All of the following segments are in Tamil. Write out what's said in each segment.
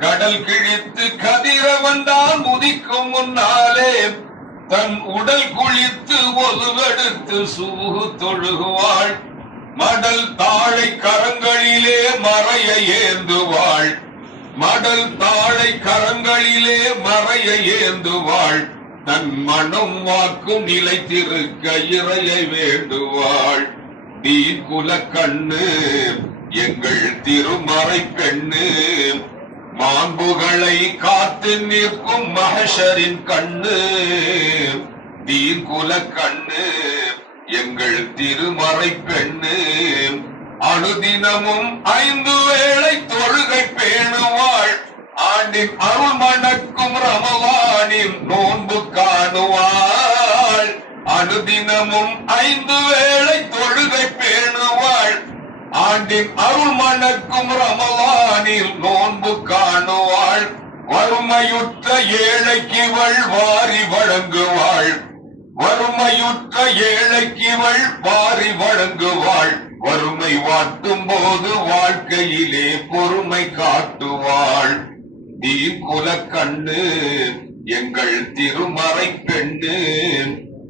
கடல் கிழித்து கதிரவன் தான் உதிக்கும் முன்னாலே. தன் உடல் குளித்து ஒதுவெடுத்து சூகு தொழுகுவாள். மடல் தாழை கரங்களிலே மறைய ஏந்துவாள். மடல் தாழை கரங்களிலே மறைய ஏந்துவாள். தன் மனம் வாக்கும் நிலைத்திருக்க இறையை வேண்டுவாள். நீ குல கண்ணு எங்கள் திருமறை பெண்ணு. மாண்புகளை காத்து நிற்கும் மகஷரின் கண்ணு நீ குல கண்ணு எங்கள் திருமறை பெண்ணு. அனுதினமும் ஐந்து வேளை தொழுகை பேணுவாள் ஆண்டின் அருள் மணக்கும் ரமவானின் நோன்பு காணுவாள். அனுதினமும் ஐந்து வேளை தொழுகை ஆண்டின் அருள் மணக்கும் ரமலானில் நோன்பு காணுவாள். வறுமையுற்ற ஏழைக்கிவள் வாரி வழங்குவாள். வறுமையுற்ற ஏழைக்கிவள் வாரி வழங்குவாள். வறுமை வாட்டும் போது வாழ்க்கையிலே பொறுமை காட்டுவாள். நீ குல கண்ணு எங்கள் திருமறை பெண்ணு.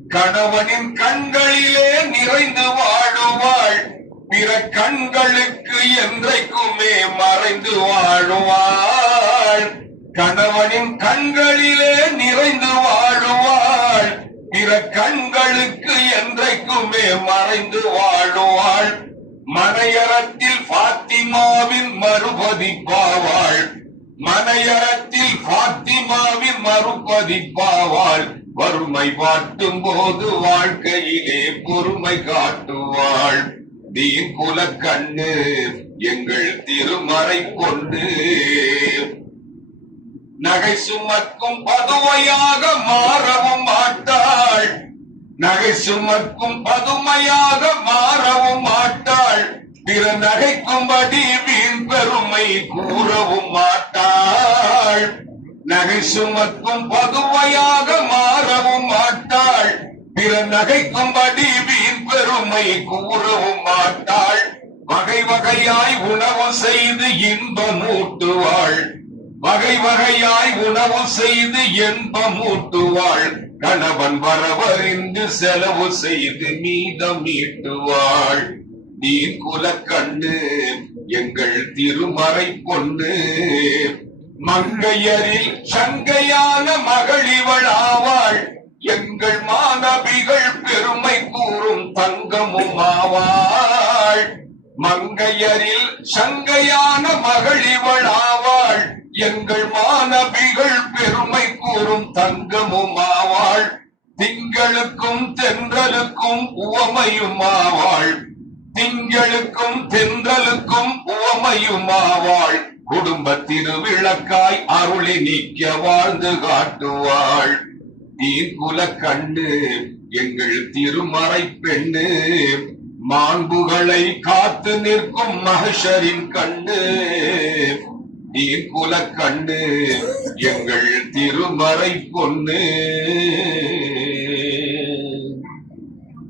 கணவனின் கண்களிலே நிறைந்து வாழுவாள். பிற கண்களுக்கு என்றைக்குமே மறைந்து வாழுவாள். கணவனின் கண்களிலே நிறைந்து வாழுவாள். பிற கண்களுக்கு என்றைக்குமே மறைந்து வாழுவாள். மனையறத்தில் பாத்திமாவின் மறுபதிப்பாவாள் மனையறத்தில் பாத்திமாவின் மறுபதிப்பாவாள் வறுமை வாட்டும் போது வாழ்க்கையிலே பொறுமை காட்டுவாள். நீ குல கண்ணு எங்கள் திருமறை கொண்டு. நகை சுமக்கும் பதுவையாக மாறவும் மாட்டாள். நகை சுமக்கும் பதுமையாக மாறவும் மாட்டாள். பிற நகைக்கும்படி வீண் பெருமை கூறவும் மாட்டாள். நகை சுமக்கும் பதுவையாக மாறவும் மாட்டாள். பிற நகைக்கும்படி பெருமை கூறவும் மாட்டாள். வகை வகையாய் உணவு செய்து இன்பமூட்டுவாள். வகை வகையாய் உணவு செய்து இன்பமூட்டுவாள். கணவன் வரவறிந்து செலவு செய்து மீதம் ஈட்டுவாள். நீ குல எங்கள் திருமறை பொண்ணு. மங்கையரில் சங்கையான மகளிவளாவாள் எங்கள் மாணவிகள் மங்கையரில் சங்கையான மகளிவளாவாள் எங்கள் மாணவிகள் பெருமை கூறும் தங்கமும் ஆவாள். திங்களுக்கும் தென்றலுக்கும் உவமையும் ஆவாள். திங்களுக்கும் தென்றலுக்கும் உவமையும் ஆவாள். குடும்ப திருவிளக்காய் அருளி நீக்க வாழ்ந்து காட்டுவாள். நீ குல கண்ணு எங்கள் திருமறை பெண்ணு மாண்புகளை காத்து நிற்கும் மகஷரின் கண்ணு. நீ குல கண்ணு எங்கள் திருமறை பொண்ணு.